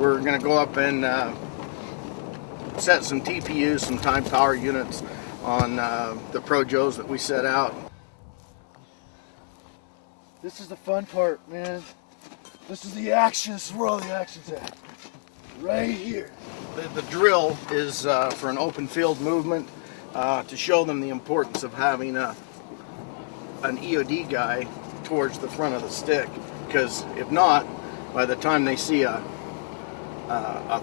We're going to go up and set some TPUs, some time power units on the Projos that we set out. This is the fun part, man. This is the action. This is where all the action's at. Right here. The drill is for an open field movement to show them the importance of having an EOD guy towards the front of the stick, because if not, by the time they see a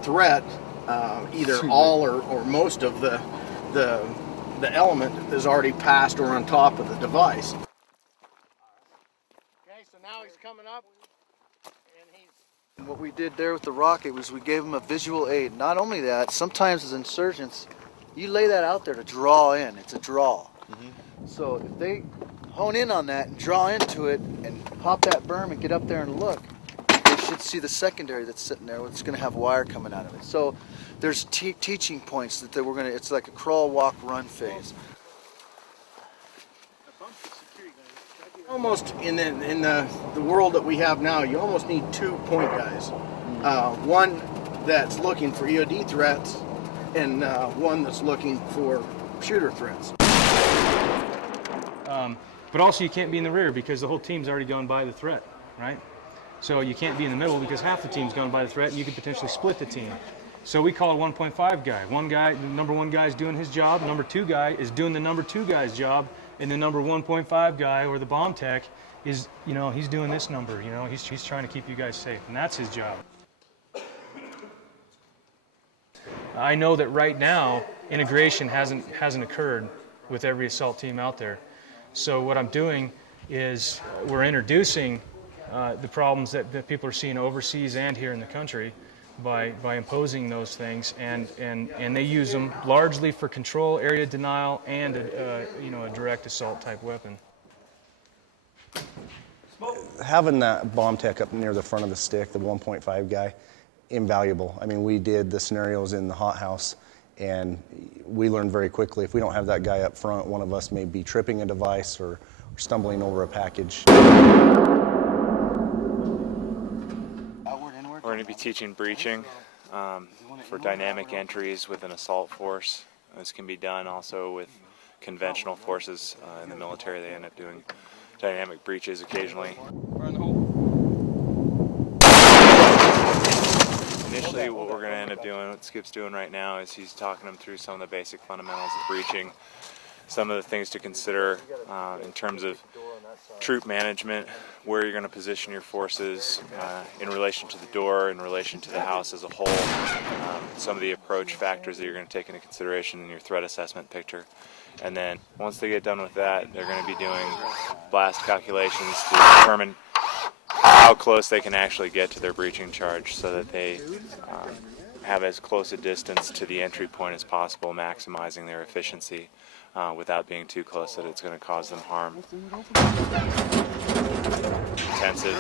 threat, either all or most of the element is already passed or on top of the device. Okay, so now he's coming up, and What we did there with the rocket was we gave him a visual aid. Not only that, sometimes as insurgents, you lay that out there to draw in. It's a draw. So if they hone in on that and draw into it and pop that berm and get up there and look, they should see the secondary that's sitting there. It's going to have wire coming out of it. So there's teaching points that we're going to. It's like a crawl, walk, run phase. almost in the world that we have now, you almost need 2 point guys. One that's looking for EOD threats, and one that's looking for shooter threats. But also you can't be in the rear because the whole team's already gone by the threat, right? So you can't be in the middle because half the team's gone by the threat and you could potentially split the team. So we call a 1.5 guy. One guy, the number 1 guy is doing his job, number 2 guy is doing the number 2 guy's job, and the number 1.5 guy, or the bomb tech, is, you know, he's doing this number, you know, he's trying to keep you guys safe, and that's his job. I know that right now, integration hasn't occurred with every assault team out there. So what I'm doing is we're introducing the problems that people are seeing overseas and here in the country by imposing those things, and they use them largely for control, area denial, and a direct assault type weapon. Having that bomb tech up near the front of the stick, the 1.5 guy, invaluable. I mean, we did the scenarios in the hothouse, and we learned very quickly if we don't have that guy up front, one of us may be tripping a device or stumbling over a package. We're going to be teaching breaching for dynamic entries with an assault force. This can be done also with conventional forces in the military. They end up doing dynamic breaches occasionally. Initially, what we're going to end up doing, what Skip's doing right now, is he's talking them through some of the basic fundamentals of breaching, some of the things to consider in terms of troop management, where you're going to position your forces in relation to the door, in relation to the house as a whole, some of the approach factors that you're going to take into consideration in your threat assessment picture. And then once they get done with that, they're going to be doing blast calculations to determine how close they can actually get to their breaching charge so that they have as close a distance to the entry point as possible, maximizing their efficiency without being too close that it's going to cause them harm. Intensive.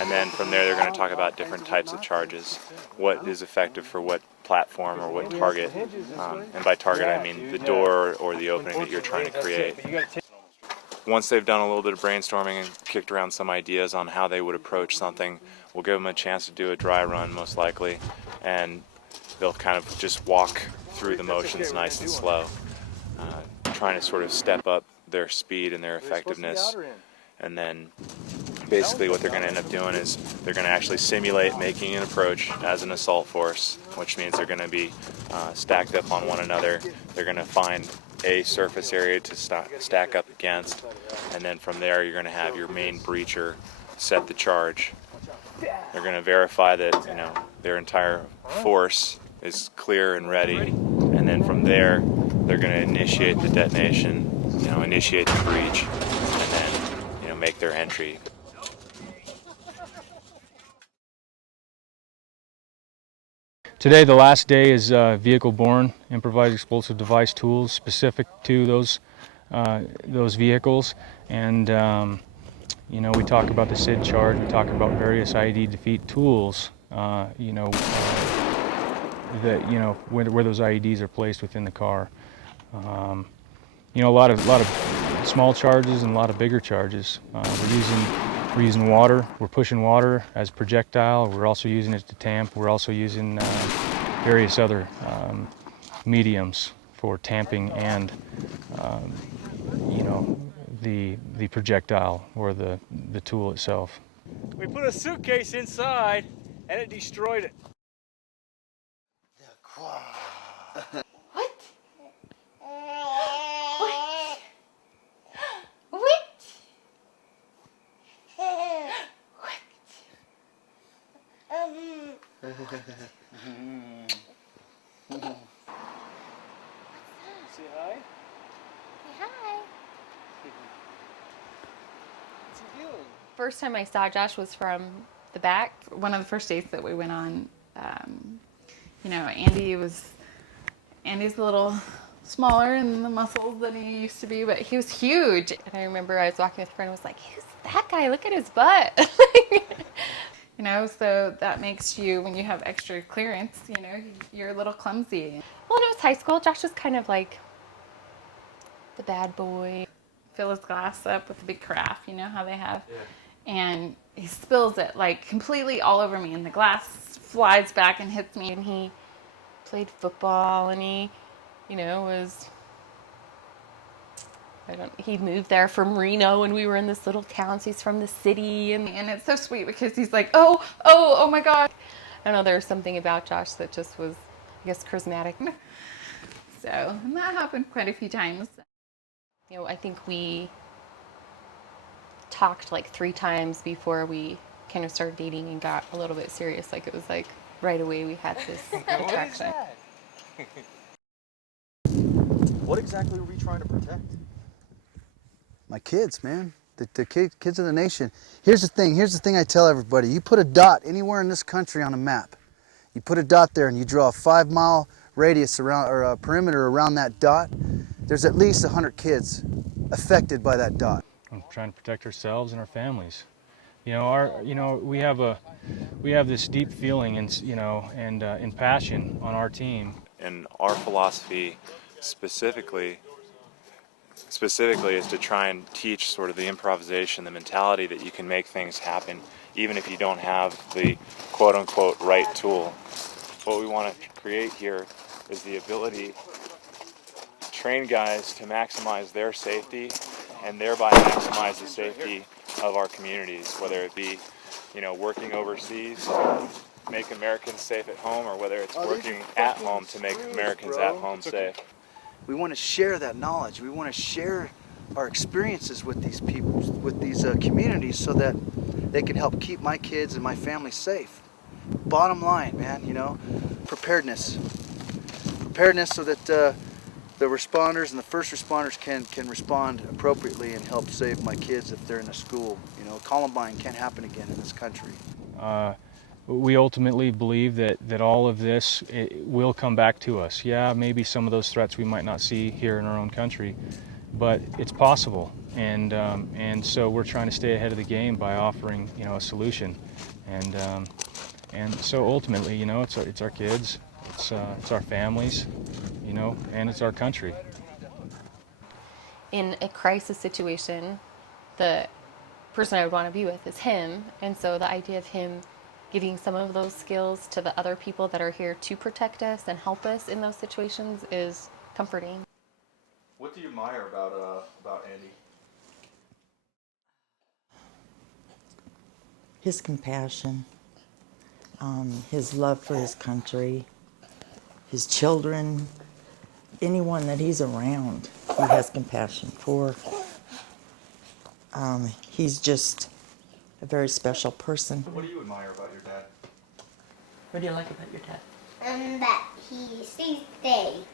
And then from there they're going to talk about different types of charges, what is effective for what platform or what target, and by target I mean the door or the opening that you're trying to create. Once they've done a little bit of brainstorming and kicked around some ideas on how they would approach something, we'll give them a chance to do a dry run most likely, and they'll kind of just walk through the motions nice and slow, trying to sort of step up their speed and their effectiveness. And then basically what they're going to end up doing is they're going to actually simulate making an approach as an assault force, which means they're going to be stacked up on one another. They're going to find a surface area to stack up against, and then from there you're going to have your main breacher set the charge. They're going to verify that, you know, their entire force is clear and ready, and then from there they're going to initiate the detonation, you know, initiate the breach, and then, you know, make their entry. Today, the last day, is vehicle-borne improvised explosive device tools specific to those vehicles, and you know, we talk about the SID charge, we talk about various IED defeat tools, that where those IEDs are placed within the car. You know, a lot of small charges and a lot of bigger charges. We're using We're using water. We're pushing water as projectile. We're also using it to tamp. We're also using various other mediums for tamping and, you know, the projectile or the tool itself. We put a suitcase inside and it destroyed it. What? What? Say hi. Hi. What's he doing? First time I saw Josh was from the back. One of the first dates that we went on, you know, Andy's a little smaller in the muscles than he used to be, but he was huge. And I remember I was walking with a friend and was like, who's that guy? Look at his butt. You know, so that makes you, when you have extra clearance, you know, you're a little clumsy. Well, it was high school. Josh was kind of like the bad boy. Fill his glass up with a big carafe, you know how they have? Yeah. And he spills it like completely all over me, and the glass flies back and hits me. And he played football, and he, you know, he moved there from Reno when we were in this little town, so he's from the city. And it's so sweet because he's like, oh my God. I don't know, there was something about Josh that just was, I guess, charismatic. So, and that happened quite a few times. You know, I think we talked like 3 times before we kind of started dating and got a little bit serious. Like, it was like right away we had this attraction. What exactly were we trying to protect? My kids, man. The kids of the nation. Here's the thing I tell everybody. You put a dot anywhere in this country on a map. You put a dot there and you draw a 5-mile radius around, or a perimeter around that dot. There's at least 100 kids affected by that dot. I'm trying to protect ourselves and our families. You know, we have this deep feeling and passion on our team. And our philosophy specifically is to try and teach sort of the improvisation, the mentality that you can make things happen even if you don't have the quote-unquote right tool. What we want to create here is the ability to train guys to maximize their safety and thereby maximize the safety of our communities, whether it be, you know, working overseas to make Americans safe at home, or whether it's working at home to make Americans at home safe. We want to share that knowledge. We want to share our experiences with these people, with these communities, so that they can help keep my kids and my family safe. Bottom line, man, you know, preparedness. Preparedness so that the responders and the first responders can respond appropriately and help save my kids if they're in a school. You know, Columbine can't happen again in this country. We ultimately believe that all of this will come back to us. Yeah, maybe some of those threats we might not see here in our own country, but it's possible. And so we're trying to stay ahead of the game by offering, you know, a solution. And so ultimately, you know, it's our kids, it's our families, you know, and it's our country. In a crisis situation, the person I would want to be with is him, and so the idea of him giving some of those skills to the other people that are here to protect us and help us in those situations is comforting. What do you admire about Andy? His compassion, his love for his country, his children, anyone that he's around, he has compassion for. He's just a very special person. What do you admire about your dad? What do you like about your dad? That he stays safe.